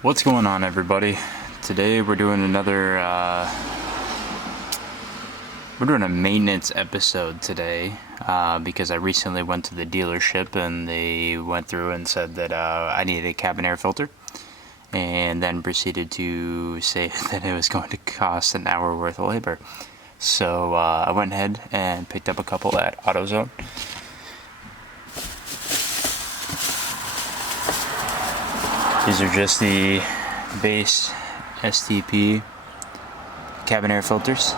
What's going on, everybody? Today we're doing we're doing a maintenance episode today because I recently went to the dealership and they went through and said that I needed a cabin air filter, and then proceeded to say that it was going to cost an hour worth of labor. So I went ahead and picked up a couple at AutoZone. These are just the base STP cabin air filters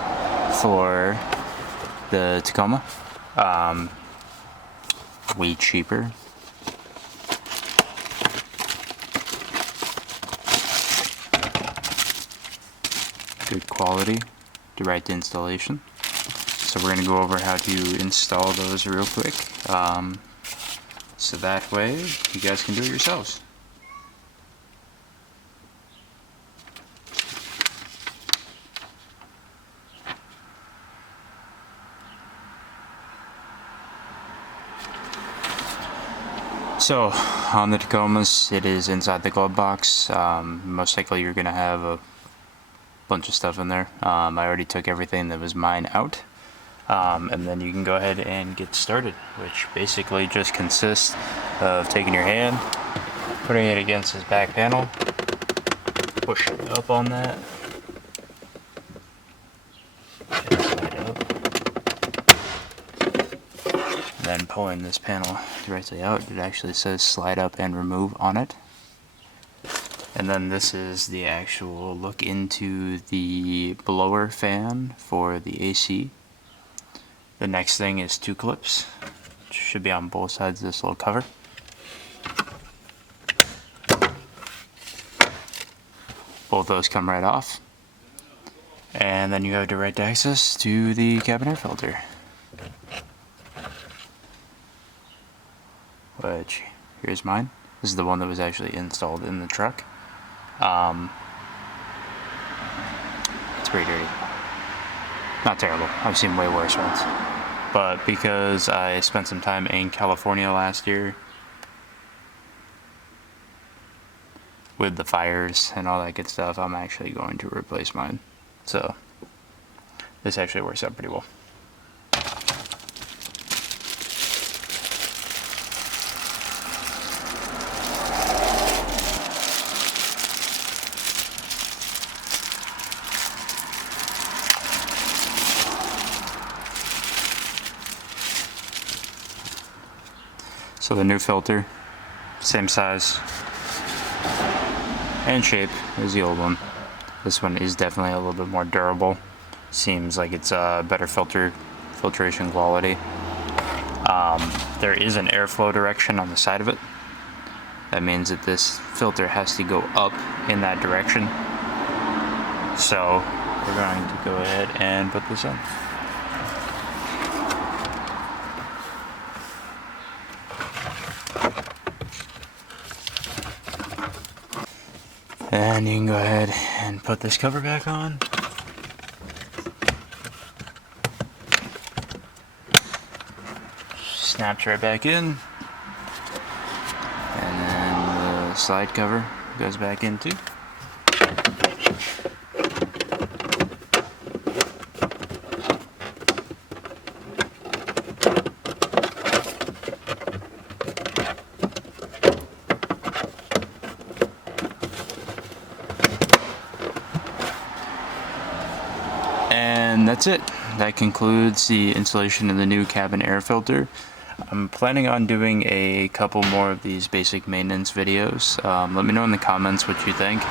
for the Tacoma. Way cheaper. Good quality, direct installation. So we're going to go over how to install those real quick. So that way you guys can do it yourselves. So, on the Tacomas, it is inside the glove box. Most likely you're going to have a bunch of stuff in there. I already took everything that was mine out. And then you can go ahead and get started, which basically just consists of taking your hand, putting it against this back panel, pushing up on that, and slide up. Then pulling this panel directly out. It actually says slide up and remove on it. And then this is the actual look into the blower fan for the AC. The next thing is two clips, which should be on both sides of this little cover. Both those come right off. And then you have direct access to the cabin air filter, which, here's mine. This is the one that was actually installed in the truck. It's pretty dirty. Not terrible. I've seen way worse ones. But because I spent some time in California last year with the fires and all that good stuff, I'm actually going to replace mine. So this actually works out pretty well. So the new filter, same size and shape as the old one. This one is definitely a little bit more durable. Seems like it's a better filtration quality. There is an airflow direction on the side of it. That means that this filter has to go up in that direction. So we're going to go ahead and put this in. And you can go ahead and put this cover back on. Snaps right back in. And then the slide cover goes back in too. And that's it. That concludes the installation of the new cabin air filter. I'm planning on doing a couple more of these basic maintenance videos. Let me know in the comments what you think.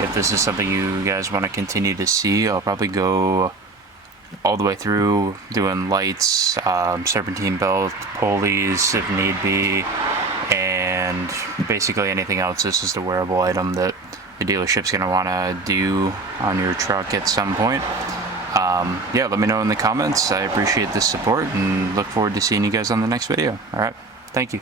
If this is something you guys want to continue to see, I'll probably go all the way through doing lights, serpentine belt, pulleys if need be, and basically anything else. This is the wearable item that the dealership's going to want to do on your truck at some point. Yeah, let me know in the comments. I appreciate the support and look forward to seeing you guys on the next video. Alright, thank you.